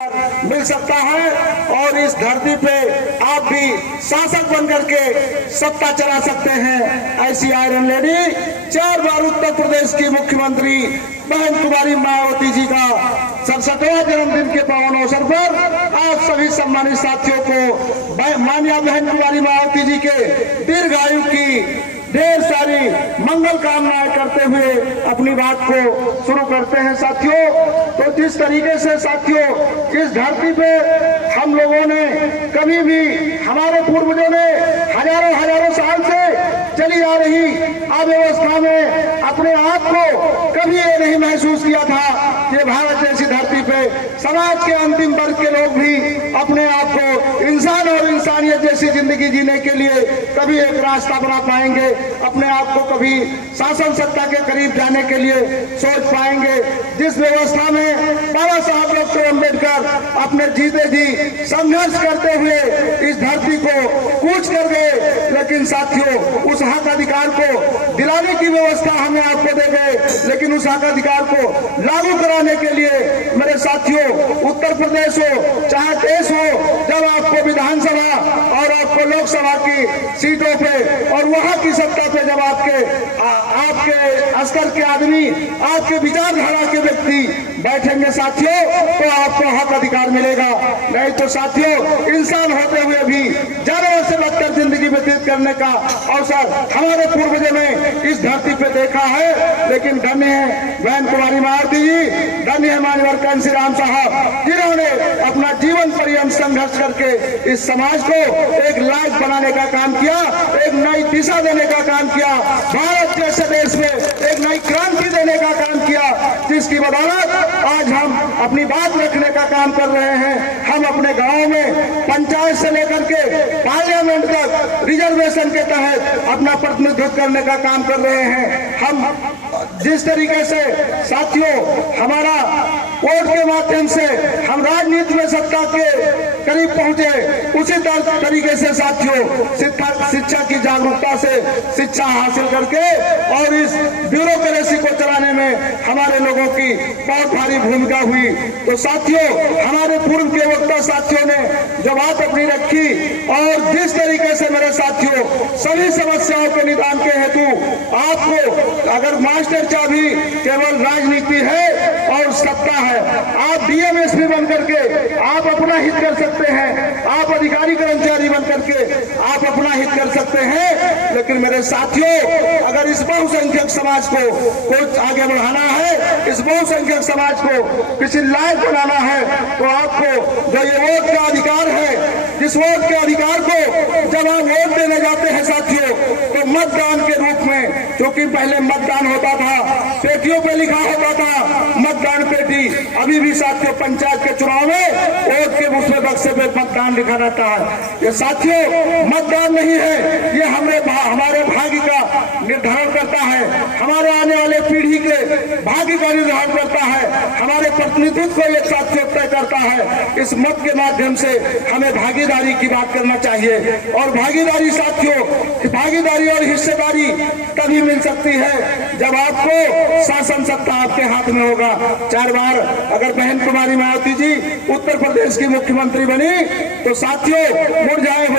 मिल सकता है और इस धरती पे आप भी शासक बनकर के सत्ता चला सकते हैं। ऐसी आयरन लेडी 4 बार उत्तर प्रदेश की मुख्यमंत्री बहन कुमारी मायावती जी का 67वां जन्मदिन के पावन अवसर पर आप सभी सम्मानित साथियों को माननीय बहन कुमारी मायावती जी के दीर्घायु की ढेर सारी मंगल कामनाएं करते हुए अपनी बात को शुरू करते हैं। साथियों, तो जिस तरीके से साथियों इस धरती पे हम लोगों ने कभी भी हमारे पूर्वजों ने हजारों साल से चली आ रही अव्यवस्था में अपने आप को कभी ये नहीं महसूस किया था कि भारत जैसी धरती पे समाज के अंतिम वर्ग के लोग भी अपने आप को इंसान और इंसानियत जैसी जिंदगी जीने के लिए कभी एक रास्ता बना पाएंगे, अपने आप को कभी शासन सत्ता के करीब जाने के लिए सोच पाएंगे। जिस व्यवस्था में बाबा साहब डॉक्टर अम्बेडकर अपने जीते जी संघर्ष करते हुए इस धरती को कूच कर गए, लेकिन साथियों उस हक अधिकार को दिलाने की व्यवस्था हमें आपको दे गए, लेकिन उस हक अधिकार को लागू कराने के लिए मेरे साथियों उत्तर प्रदेश हो चाहे देश हो, जब आपको विधानसभा और आपको लोकसभा की सीटों पे और वहां की सत्ता पे जब आपके स्तर के आदमी आपके विचारधारा के व्यक्ति बैठेंगे साथियों, तो आपको हक अधिकार मिलेगा। नहीं तो साथियों इंसान होते हुए भी जानवर से बदतर जिंदगी व्यतीत करने का अवसर हमारे पूर्वजों ने इस धरती पे देखा है। लेकिन धन्य है बहन कुमारी मायावती जी, धन्य है माननीय कांसी राम साहब, जिन्होंने अपना जीवन पर्यंत संघर्ष करके इस समाज को एक लायक बनाने का काम किया, एक नई दिशा देने का काम किया, भारत जैसे देश में एक नई क्रांति देने का काम किया, जिसकी बदौलत आज हम अपनी बात रखने का काम कर रहे हैं। हम अपने गांव में पंचायत से लेकर के पार्लियामेंट तक रिजर्वेशन के तहत अपना प्रतिनिधित्व करने का काम कर रहे हैं। हम जिस तरीके से साथियों हमारा वोट के माध्यम से हम राजनीति में सत्ता के करीब पहुंचे, उसी तरीके से साथियों शिक्षा की जागरूकता से शिक्षा हासिल करके और इस ब्यूरोक्रेसी को चलाने में हमारे लोगों की बहुत भारी भूमिका हुई। तो साथियों हमारे पूर्व के वक्ता साथियों ने जो बात अपनी रखी और जिस तरीके से मेरे साथियों सभी समस्याओं के निदान के हेतु आपको अगर मास्टर चाबी केवल राजनीति है और सत्ता है, आप डीएमएसपी बन करके आप अपना हित कर सकते हैं, आप अधिकारी कर्मचारी बन करके आप अपना हित कर सकते हैं। लेकिन मेरे साथियों अगर इस बहुसंख्यक समाज को कुछ आगे बढ़ाना है, इस बहुसंख्यक समाज को किसी लायक बनाना है, तो आपको जो ये वोट का अधिकार है, जिस वोट के अधिकार को जब आप वोट देने जाते हैं साथियों, तो मतदान के रूप में, क्योंकि पहले मतदान होता था पेटियों पे लिखा होता था मतदान पेटी, अभी भी साथियों पंचायत के चुनाव में वोट के उसमें बक्से पे मतदान लिखा रहता है। ये साथियों मतदान नहीं है, ये हमारे भाग्य का निर्धारण करता है, हमारे आने वाले पीढ़ी के भाग्य का निर्धारण करता है, हमारे प्रतिनिधित्व को एक साथियों तय करता है। इस मत के माध्यम से हमें भागीदारी की बात करना चाहिए और भागीदारी साथियों भागीदारी और हिस्सेदारी तभी मिल सकती है जब आपको शासन सत्ता आपके हाथ में होगा। 4 बार अगर बहन कुमारी मायावती जी उत्तर प्रदेश की मुख्यमंत्री बनी तो साथियों मुरझाए हुए